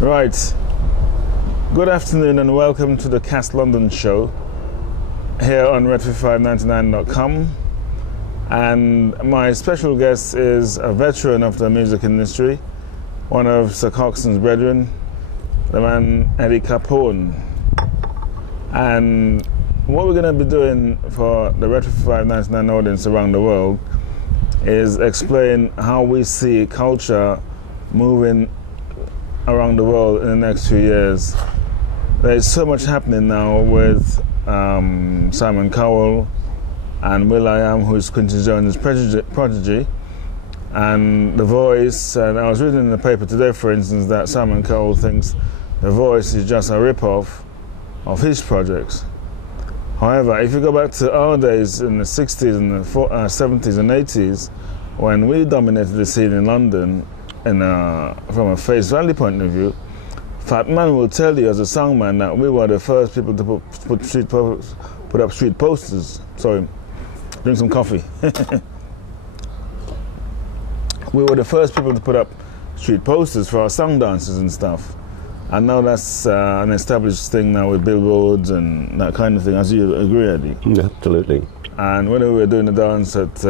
Right. Good afternoon and welcome to the Cast London show here on red599.com. And my special guest is a veteran of the music industry, one of Sir Coxson's brethren, the man Eddie Capone. And what we're going to be doing for the Red 599 audience around the world is explain how we see culture moving around the world in the next few years. There's so much happening now with Simon Cowell and will.i.am, who's Quincy Jones' prodigy, and The Voice. And I was reading in the paper today, for instance, that Simon Cowell thinks The Voice is just a rip-off of his projects. However, if you go back to our days in the 60s and the 70s and 80s, when we dominated the scene in London, from a face value point of view, Fat Man will tell you as a songman that we were the first people to put up street posters. Sorry, drink some coffee. We were the first people to put up street posters for our song dances and stuff. And now that's an established thing now with billboards and that kind of thing, as you agree, Eddie? Yeah, absolutely. And when we were doing the dance at,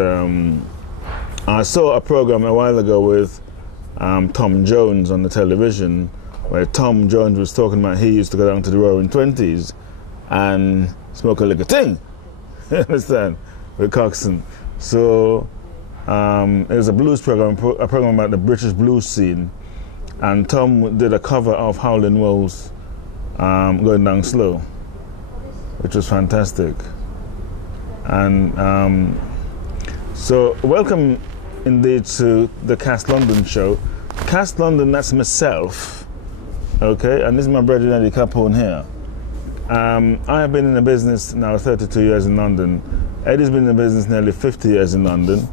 I saw a program a while ago with Tom Jones on the television, where Tom Jones was talking about he used to go down to the Roaring Twenties and smoke a liquor thing, you understand, with Coxson. So it was a blues program, a program about the British blues scene, and Tom did a cover of Howlin' Wolves, Going Down Slow, which was fantastic. And so welcome indeed to the Cast London show. Cast London, that's myself, okay, and this is my brother Eddie Capone here. I have been in the business now 32 years in London. Eddie's been in the business nearly 50 years in London,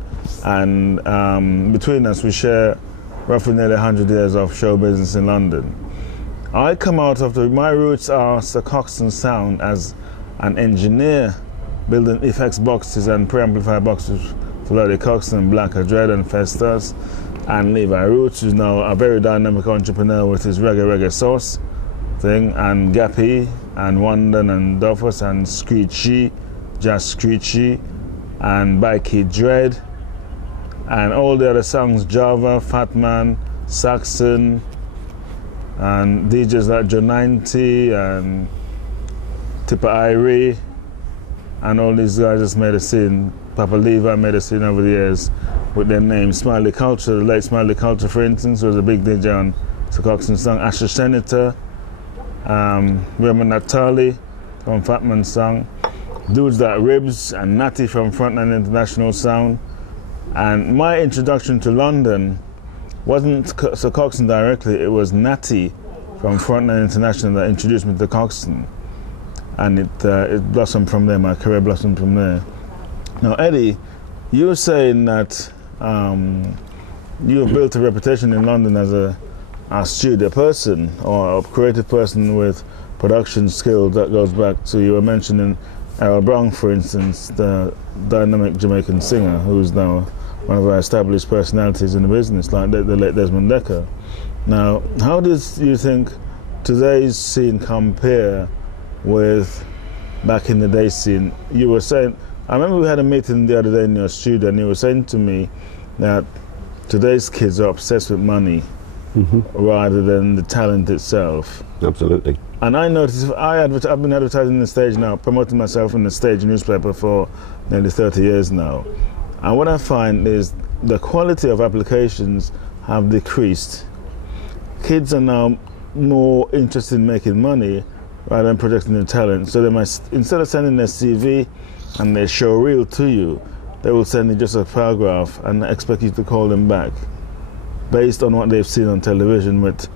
and between us we share roughly nearly 100 years of show business in London. I come out of my roots are Sir Coxson's sound as an engineer, building effects boxes and preamplifier boxes for Lady Coxson, Black Dread and Festus, and Levi Roots, who's now a very dynamic entrepreneur with his reggae sauce thing, and Gappy, and Wandon, and Duffus, and Screechy, Just Screechy, and Bikey Dread, and all the other songs, Java, Fat Man, Saxon, and DJs like Joe 90 and Tipper Irie, and all these guys just made a scene. Papa Levi made a scene over the years with their names. Smiley Culture, the late Smiley Culture, for instance, was a big DJ on Sir Coxson's song. Asher Senator, Raymond Natali from Fatman's song, dudes like Ribs and Natty from Frontline International Sound. And my introduction to London wasn't Sir Coxson directly, it was Natty from Frontline International that introduced me to Coxson. And it blossomed from there, my career blossomed from there. Now, Eddie, you were saying that you have built a reputation in London as a studio person or a creative person with production skills that goes back to, you were mentioning Errol Brown, for instance, the dynamic Jamaican singer who's now one of our established personalities in the business, like the late Desmond Dekker. Now, how does you think today's scene compare with back in the day scene? You were saying, I remember we had a meeting the other day in your studio, and you were saying to me that today's kids are obsessed with money rather than the talent itself. Absolutely. And I noticed, I've been advertising the stage now, promoting myself in the stage newspaper for nearly 30 years now. And what I find is the quality of applications have decreased. Kids are now more interested in making money rather than projecting their talent. So they might, instead of sending their CV and their show reel to you, they will send you just a paragraph and expect you to call them back based on what they've seen on television with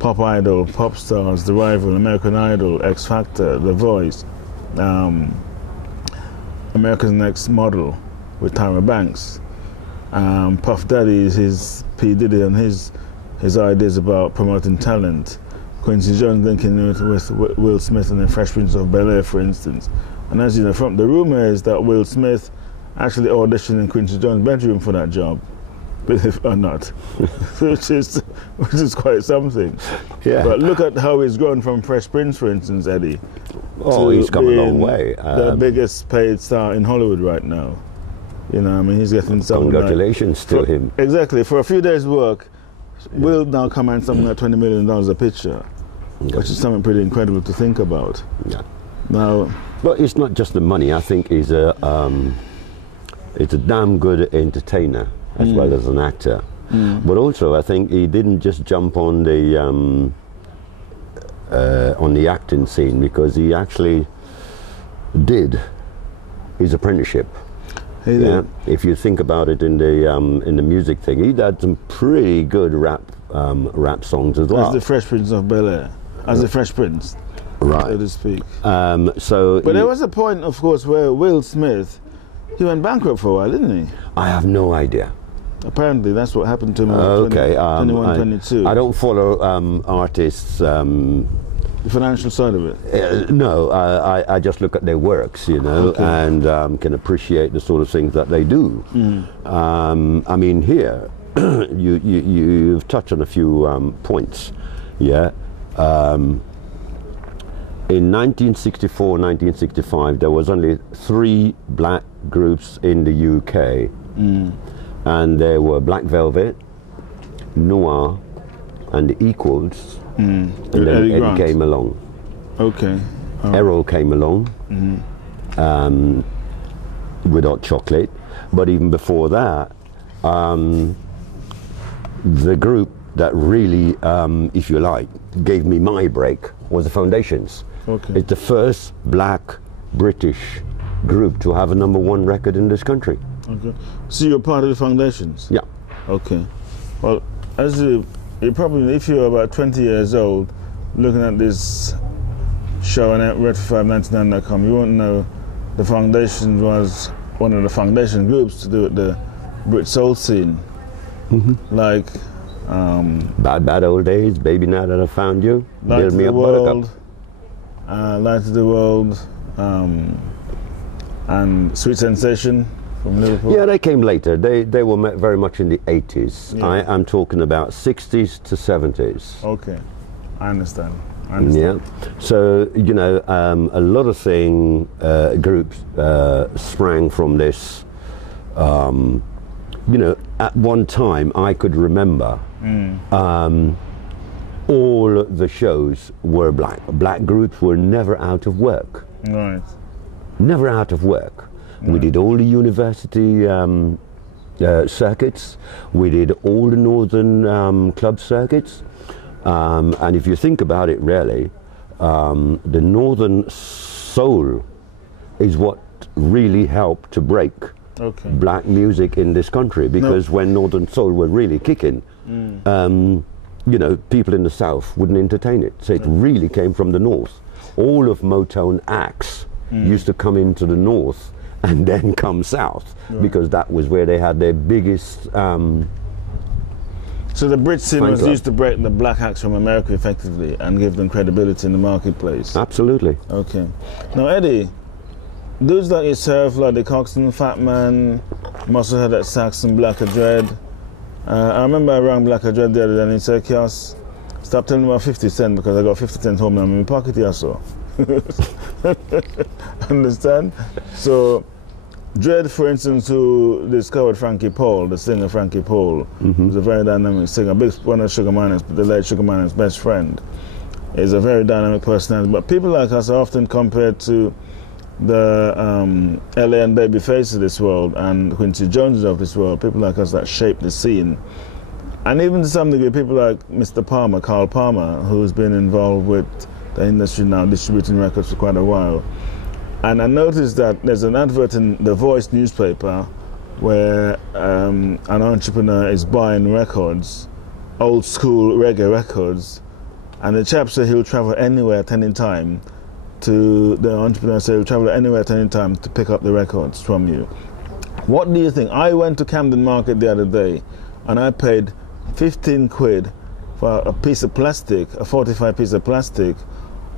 Pop Idol, Pop Stars, The Rival, American Idol, X Factor, The Voice, America's Next Model with Tyra Banks. Puff Daddy is his P. Diddy and his ideas about promoting talent. Quincy Jones linking with Will Smith and the Fresh Prince of Bel-Air, for instance. And as you know, from the rumor is that Will Smith actually auditioned in Quincy Jones' bedroom for that job. believe it or not, which is quite something. Yeah. But look at how he's grown from Fresh Prince, for instance, Eddie. Oh, he's come a long way. The biggest paid star in Hollywood right now. You know, I mean, he's getting something. Congratulations to him. Exactly. For a few days' work, we'll now command something like $20 million a picture, which is something pretty incredible to think about. Yeah. Now, but it's not just the money. I think he's a damn good entertainer as well as an actor. But also, I think he didn't just jump on the acting scene, because he actually did his apprenticeship. he did. Yeah. If you think about it in the music thing, he had some pretty good rap songs as well. As the Fresh Prince of Bel-Air, as the Fresh Prince, right, so to speak. But there was a point, of course, where Will Smith, he went bankrupt for a while, didn't he? I have no idea. Apparently, that's what happened to him. Okay, 22. I don't follow artists. The financial side of it. No, I just look at their works, you know, Okay. and can appreciate the sort of things that they do. I mean, here you've touched on a few points, yeah. In 1964, 1965, there was only 3 black groups in the UK, and they were Black Velvet, Noir, and the Equals, and then Eddie came along. Okay. Errol came along with Hot Chocolate, but even before that, the group that really, if you like, gave me my break was the Foundations. Okay. It's the first black British group to have a #1 record in this country. Okay. So you're part of the Foundations? Yeah. Okay. Well, as you probably, if you're about 20 years old, looking at this show on red599.com, you won't know the Foundation was one of the foundation groups to do with the Brit soul scene. Like Bad Old Days, Baby Now That I Found You, Light Build of Me the Up Buttercup. World, Light of the World, and Sweet Sensation from Liverpool. Yeah, they came later. They were very much in the 80s. Yeah. I'm talking about 60s to 70s. Okay, I understand. Yeah. So, you know, a lot of groups sprang from this. You know, at one time I could remember all the shows were black. Black groups were never out of work. Right. Never out of work. We did all the university circuits. We did all the northern club circuits. And if you think about it, really, the northern soul is what really helped to break black music in this country, because when northern soul were really kicking, you know, people in the south wouldn't entertain it. So it really came from the north. All of Motown acts used to come into the north and then come south, because that was where they had their biggest. So the Brit scene was used to break the black acts from America effectively and give them credibility in the marketplace. Absolutely. Okay. Now, Eddie, dudes like yourself, like the Coxton, Fat Man, Musclehead at Saxon, Blacker Dread. I remember I rang Blacker Dread the other day and he said, Kios, stop telling me about 50 cents because I got 50 cents home and I'm in my pocket here, so. Understand? So, Dread, for instance, who discovered Frankie Paul, the singer Frankie Paul, who's a very dynamic singer, one of the late Sugar Minot's best friend, is a very dynamic personality. But people like us are often compared to the LA and Babyface of this world and Quincy Joneses of this world, people like us that shape the scene. And even to some degree, people like Mr. Palmer, Carl Palmer, who's been involved with the industry now, distributing records for quite a while. And I noticed that there's an advert in The Voice newspaper where an entrepreneur is buying records, old school reggae records, and the chap said he'll travel anywhere at any time the entrepreneur said he'll travel anywhere at any time to pick up the records from you. What do you think? I went to Camden Market the other day and I paid 15 quid for a piece of plastic, a 45 piece of plastic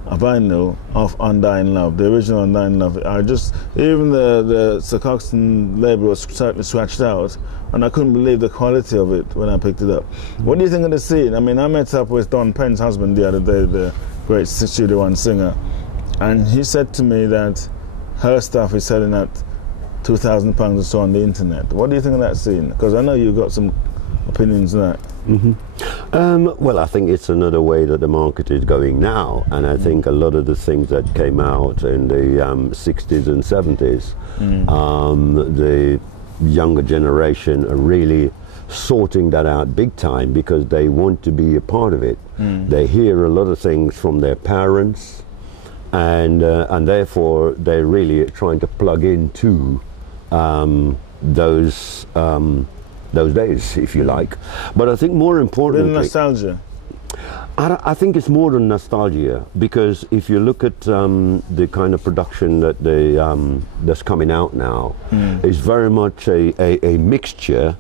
a vinyl of Undying Love, the original Undying Love. I just, even the Sir Coxston label was certainly scratched out, and I couldn't believe the quality of it when I picked it up. What do you think of the scene? I mean, I met up with Don Penn's husband the other day, the great Studio One singer, and he said to me that her stuff is selling at £2,000 or so on the internet. What do you think of that scene? Because I know you've got some opinions on that. Well, I think it's another way that the market is going now, and I think a lot of the things that came out in the 60s and 70s, the younger generation are really sorting that out big time because they want to be a part of it. They hear a lot of things from their parents, and therefore they're really trying to plug into those days, if you like. But I think more importantly, nostalgia. I think it's more than nostalgia, because if you look at the kind of production that that's coming out now, it's very much a mixture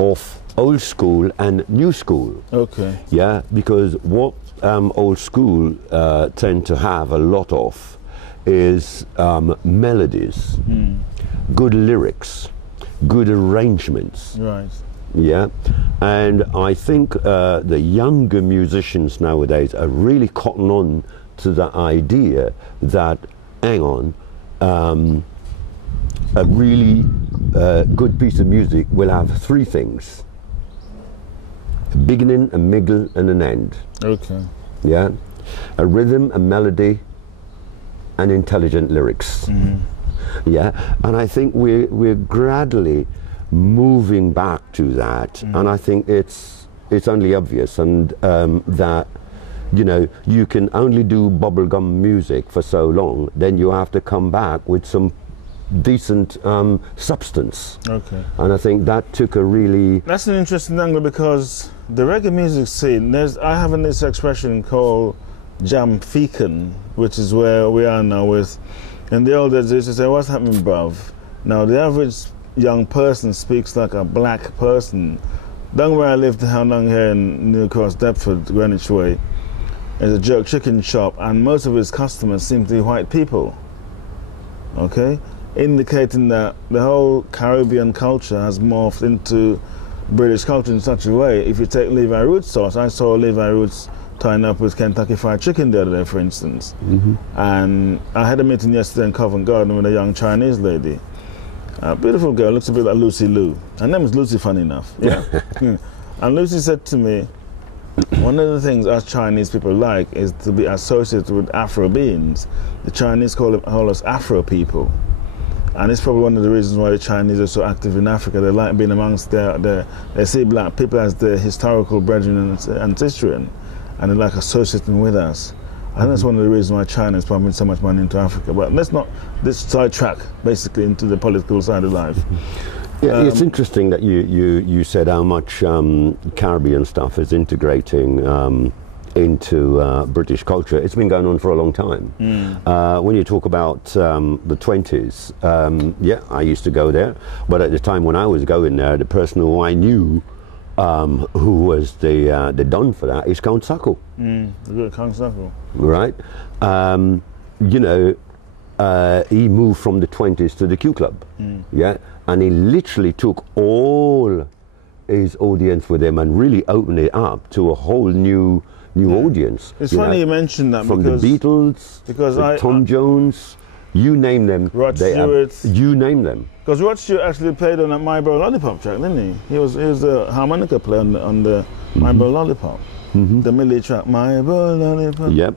of old school and new school. Okay. Yeah, because what old school tend to have a lot of is melodies, good lyrics, good arrangements. Right. Yeah, and I think the younger musicians nowadays are really cotton on to the idea that, hang on, a really good piece of music will have three things: a beginning, a middle, and an end. Okay. Yeah, a rhythm, a melody, and intelligent lyrics. Yeah, and I think we're gradually moving back to that, and I think it's only obvious, and that, you know, you can only do bubblegum music for so long, then you have to come back with some decent substance. Okay. And I think that took a really... That's an interesting angle, because the reggae music scene, I have this expression called jam fican, which is where we are now with... In the old days, they used to say, "What's happening, bruv?" Now, the average young person speaks like a black person. Down where I live down here in New Cross, Deptford, Greenwich Way, is a jerk chicken shop, and most of its customers seem to be white people. Okay? Indicating that the whole Caribbean culture has morphed into British culture in such a way. If you take Levi Roots sauce, I saw Levi Roots tying up with Kentucky Fried Chicken the other day, for instance. And I had a meeting yesterday in Covent Garden with a young Chinese lady. A beautiful girl, looks a bit like Lucy Liu. Her name is Lucy, funny enough. Yeah. And Lucy said to me, one of the things us Chinese people like is to be associated with Afro beings. The Chinese call us Afro people. And it's probably one of the reasons why the Chinese are so active in Africa. They like being amongst they see black people as their historical brethren and ancestry, and they like associating with us. I think that's one of the reasons why China is pumping so much money into Africa. But let's not sidetrack basically into the political side of life. Yeah, it's interesting that you said how much Caribbean stuff is integrating into British culture. It's been going on for a long time. When you talk about the 20s, yeah, I used to go there, but at the time when I was going there, the person who I knew who was the don for that is Count Sacco. Count Sacco. Right? You know, he moved from the 20s to the Q Club. Yeah? And he literally took all his audience with him and really opened it up to a whole new audience. It's funny you mentioned that, from because the Beatles, Tom Jones, you name them. Rod Stewart. You name them. Because Rod Stewart actually played on that My Bro Lollipop track, didn't he? He was a harmonica player on the My Bro Lollipop. The Millie track, My Bro Lollipop. Yep.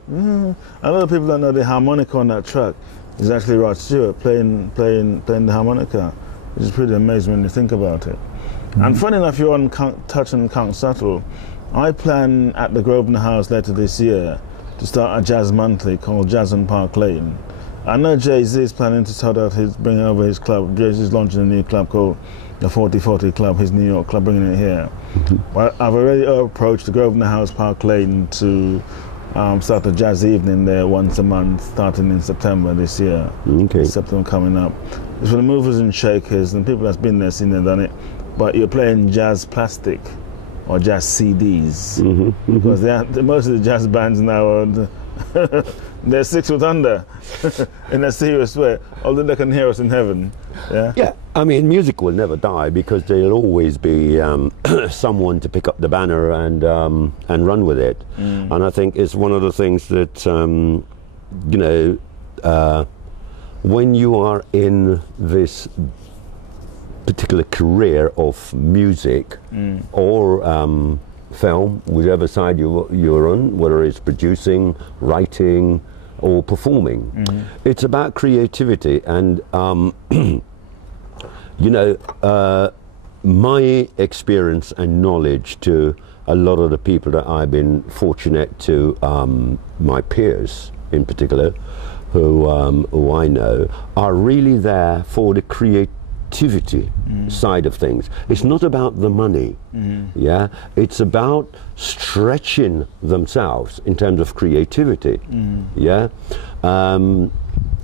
A lot of people don't know the harmonica on that track is actually Rod Stewart playing the harmonica, which is pretty amazing when you think about it. And funny enough, you're on touching Count Sacco. I plan at the Grosvenor House later this year to start a jazz monthly called Jazz on Park Lane. I know Jay-Z is planning to start out bringing over his club. Jay-Z's launching a new club called the 4040 Club, his New York club, bringing it here. Well, I've already approached the Grosvenor House Park Lane to start a jazz evening there once a month, starting in September this year. Okay. September coming up. It's for the movers and shakers, and people that's been there, seen it, done it. But you're playing jazz plastic or jazz CDs, because most of the jazz bands now are they're 6 foot under in a serious way, although they can hear us in heaven. Yeah. Yeah, I mean, music will never die because there'll always be someone to pick up the banner and run with it. And I think it's one of the things that you know, when you are in this particular career of music or film, whichever side you're on, whether it's producing, writing, or performing, it's about creativity. And you know, my experience and knowledge to a lot of the people that I've been fortunate to, my peers in particular, who I know, are really there for the creativity side of things. It's not about the money, yeah. It's about stretching themselves in terms of creativity, yeah. And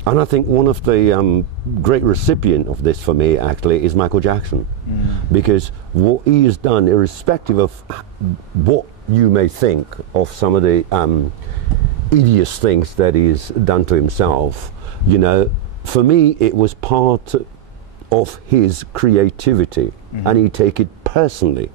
I think one of the great recipient of this for me actually is Michael Jackson, because what he has done, irrespective of what you may think of some of the hideous things that he's done to himself, you know, for me it was part of his creativity, and he take it personally.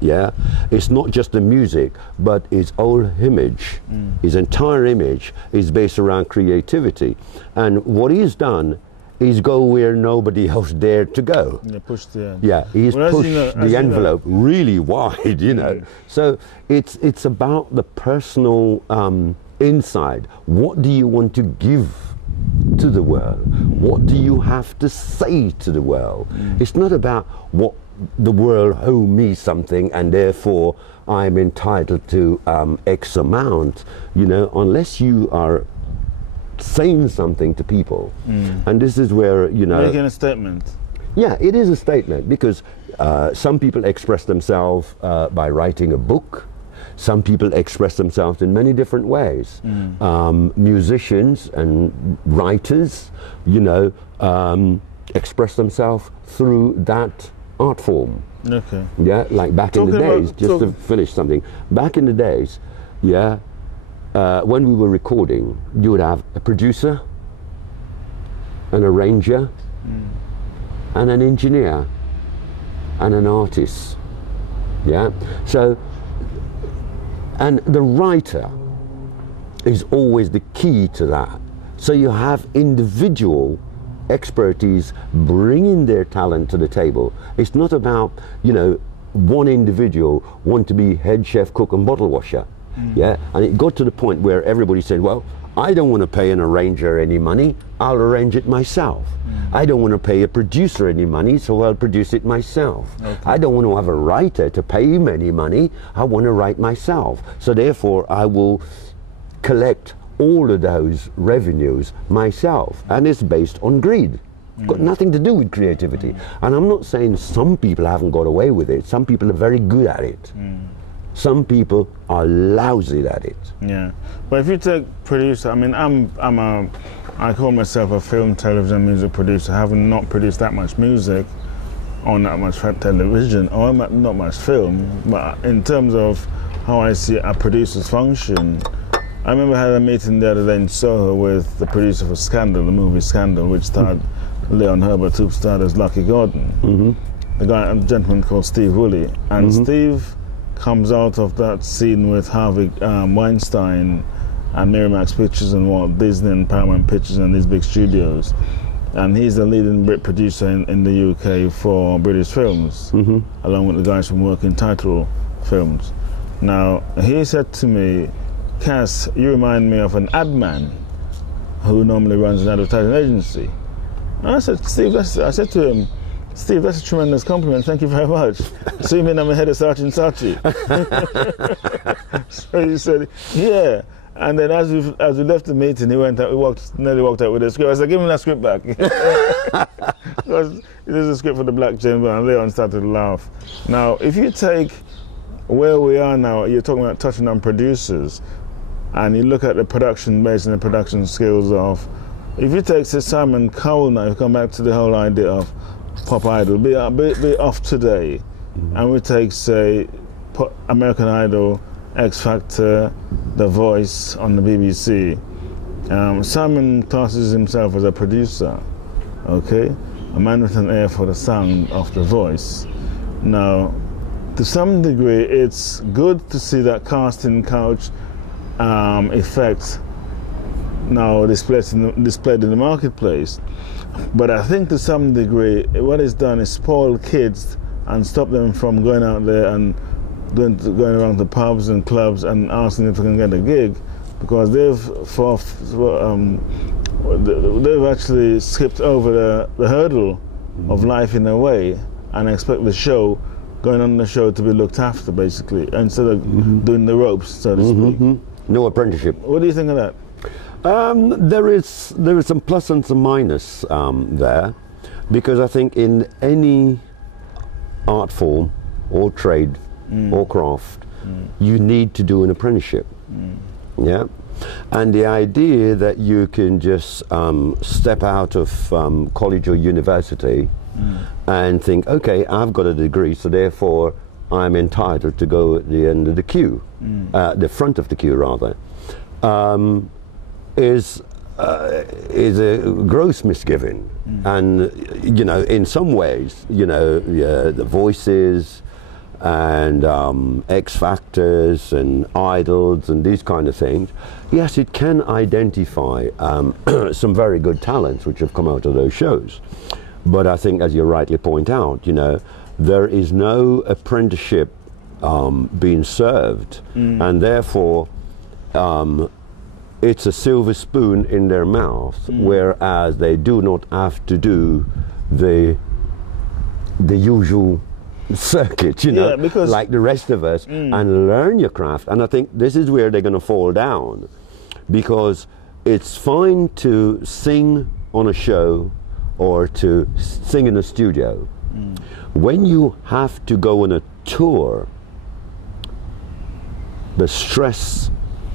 Yeah, it's not just the music, but his whole image, his entire image is based around creativity. And what he's done is go where nobody else dared to go. Yeah, pushed the, yeah, he's pushed the envelope really wide, you know. So it's about the personal inside. What do you want to give to the world? What do you have to say to the world? It's not about what the world owe me something and therefore I'm entitled to X amount, you know, unless you are saying something to people. And this is where, you know, making a statement. Yeah, it is a statement, because some people express themselves by writing a book. Some people express themselves in many different ways. Musicians and writers, you know, express themselves through that art form. Okay. Yeah, like back in the days, just to finish something, back in the days, yeah, when we were recording, you would have a producer, an arranger, and an engineer, and an artist. Yeah, so, and the writer is always the key to that. So you have individual expertise bringing their talent to the table. It's not about, you know, one individual want to be head chef, cook and bottle washer. Yeah, and it got to the point where everybody said, well, I don't want to pay an arranger any money, I'll arrange it myself. I don't want to pay a producer any money, so I'll produce it myself. I don't want to have a writer to pay him any money, I want to write myself. So therefore I will collect all of those revenues myself, and it's based on greed. Got nothing to do with creativity. And I'm not saying some people haven't got away with it. Some people are very good at it. Some people are lousy at it. Yeah, but if you take producer, I mean, I call myself a film, television, music producer. Having not produced that much music, or not much television, or not much film, but in terms of how I see a producer's function, I remember I had a meeting the other day in Soho with the producer for Scandal, the movie Scandal, which starred Leon Herbert, who starred as Lucky Gordon. The guy, a gentleman called Steve Woolley, and Steve comes out of that scene with Harvey Weinstein and Miramax Pictures and Walt Disney and Paramount Pictures and these big studios, and he's the leading Brit producer in the UK for British films, along with the guys from Working Title Films. Now, he said to me, Cass, you remind me of an ad man who normally runs an advertising agency. And I said, Steve, I said to him, Steve, that's a tremendous compliment, thank you very much. So you mean I'm ahead of Saatchi & Saatchi? So he said, yeah. And then as we left the meeting, he went out, nearly walked out with the script. I said, give him that script back. Because this is a script for the Black Chamber, and Leon started to laugh. Now, if you take where we are now, you're talking about touching on producers, and you look at the production base and the production skills of, if you take, say, Simon Cowell now, you come back to the whole idea of Pop Idol, be off today, and we take, say, American Idol X Factor, The Voice on the BBC. Simon classes himself as a producer, okay? A man with an ear for the sound of The Voice. Now, to some degree, it's good to see that casting couch effect now displayed in the marketplace. But I think to some degree, what it's done is spoil kids and stop them from going out there and going around the pubs and clubs and asking if they can get a gig, because they've actually skipped over the hurdle of life in a way, and expect the show, going on the show, to be looked after basically, instead of doing the ropes, so to speak. No apprenticeship. What do you think of that? There is some plus and some minus there, because I think in any art form or trade or craft, you need to do an apprenticeship. Yeah, and the idea that you can just step out of college or university and think, okay, I've got a degree, so therefore I'm entitled to go at the end of the queue, the front of the queue rather, is a gross misgiving. And you know, in some ways, you know, the Voices and X Factors and Idols and these kind of things, yes, it can identify some very good talents which have come out of those shows. But I think, as you rightly point out, you know, there is no apprenticeship being served, and therefore it's a silver spoon in their mouth, whereas they do not have to do the usual circuit, you know, because like the rest of us, and learn your craft. And I think this is where they're going to fall down, because it's fine to sing on a show or to sing in a studio. When you have to go on a tour, the stress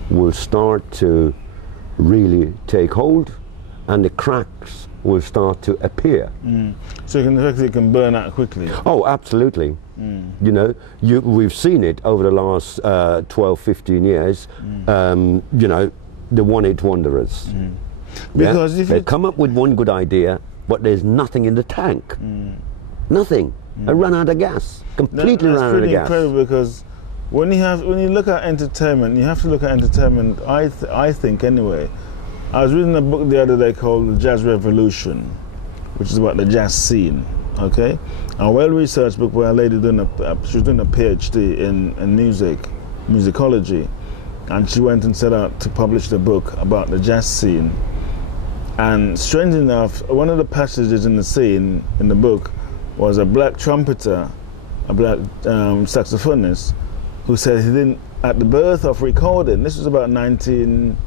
will start to really take hold, and the cracks will start to appear. So you can burn out quickly. Oh, absolutely. You know, we've seen it over the last 12, 15 years. You know, the one-hit wonders. Because if they come up with one good idea, but there's nothing in the tank. Nothing. I run out of gas. Completely run out of gas. That's pretty incredible, because when you look at entertainment, you have to look at entertainment, I think anyway. I was reading a book the other day called The Jazz Revolution, which is about the jazz scene, okay? A well-researched book where a lady she was doing a PhD in musicology, and she went and set out to publish the book about the jazz scene. And strange enough, one of the passages in the scene, in the book, was a black trumpeter, a black saxophonist, who said he didn't, at the birth of recording, this was about 1912,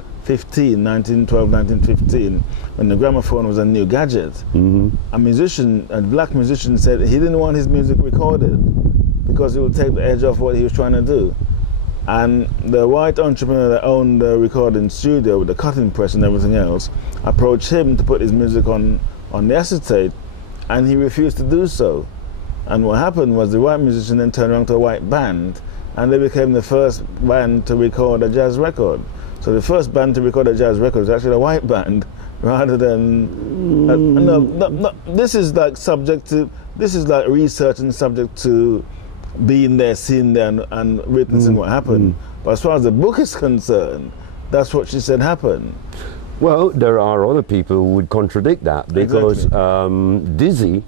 1915, when the gramophone was a new gadget. A black musician said he didn't want his music recorded because it would take the edge off what he was trying to do. And the white entrepreneur that owned the recording studio with the cutting press and everything else approached him to put his music on the acetate, and he refused to do so. And what happened was the white musician then turned around to a white band, and they became the first band to record a jazz record. So the first band to record a jazz record was actually a white band, rather than this is like research and subject to being there, seeing there, and witnessing what happened. But as far as the book is concerned, that's what she said happened. Well, there are other people who would contradict that, because Dizzy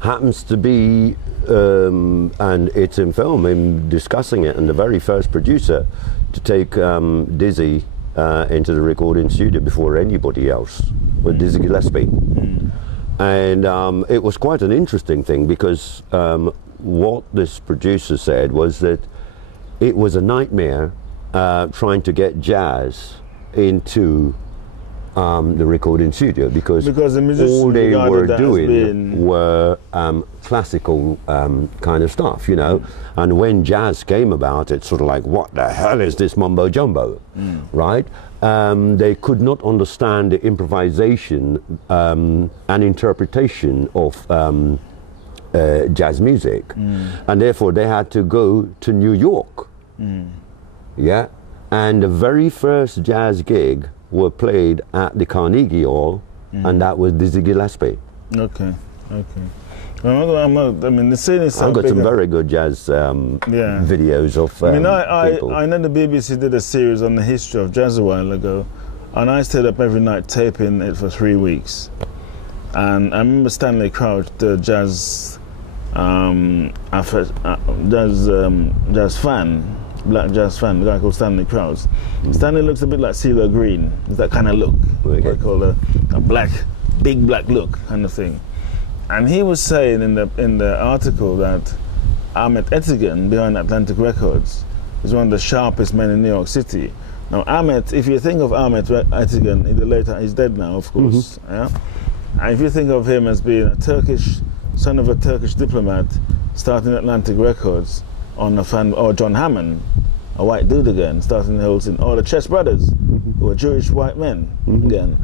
happens to be, and it's in film, him discussing it, and the very first producer to take Dizzy into the recording studio before anybody else was Dizzy Gillespie. And it was quite an interesting thing, because what this producer said was that it was a nightmare trying to get jazz into the recording studio, because the all they were doing were classical kind of stuff, you know. And when jazz came about, it's sort of like, what the hell is this mumbo jumbo, right? They could not understand the improvisation and interpretation of jazz music, and therefore they had to go to New York Yeah, and the very first jazz gig were played at the Carnegie Hall, and that was Dizzy Gillespie. Okay. I mean, the scene is so I've got big. some very good jazz videos of people. I know the BBC did a series on the history of jazz a while ago, and I stayed up every night taping it for 3 weeks. And I remember Stanley Crouch, the jazz fan, black jazz fan, the guy called Stanley Crouch. Stanley looks a bit like CeeLo Green. It's that kind of look, what I call a big black look kind of thing. And he was saying in the article that Ahmet Etigen, behind Atlantic Records, is one of the sharpest men in New York City. Now, Ahmet, if you think of Ahmet Etigen, he's dead now, of course. Yeah? And if you think of him as being son of a Turkish diplomat, starting Atlantic Records, or John Hammond, a white dude again, starting the whole thing, or the Chess Brothers, who are Jewish white men again,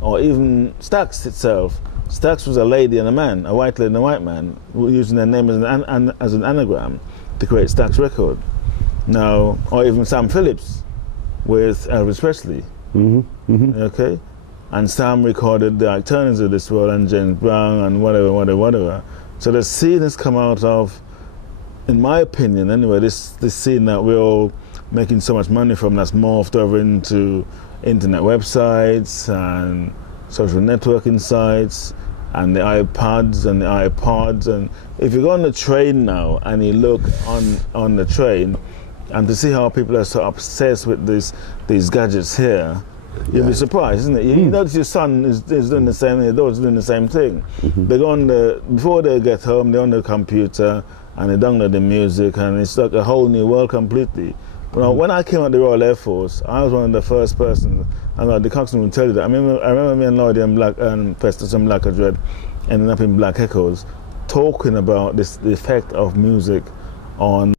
or even Stax itself. Stax was a lady and a man, a white lady and a white man, using their name as an anagram to create Stax Record. Now, or even Sam Phillips with Elvis Presley. Okay? And Sam recorded the Ike Turners of this world and James Brown and whatever. So the scene has come out of, in my opinion anyway, this scene that we're all making so much money from, that's morphed over into internet websites and social networking sites and the iPads and the iPods. And if you go on the train now and you look on the train, and to see how people are so obsessed with these gadgets here, you'll be surprised, isn't it? You notice your son is doing the same thing, your daughter's doing the same thing. They go on before they get home, they're on the computer and they download the music, and it's like a whole new world completely. When I came out of the Royal Air Force, I was one of the first persons, and the coxswain will tell you that. I remember me and Lloyd and Festus and Black Dread ending up in Black Echoes, talking about the effect of music on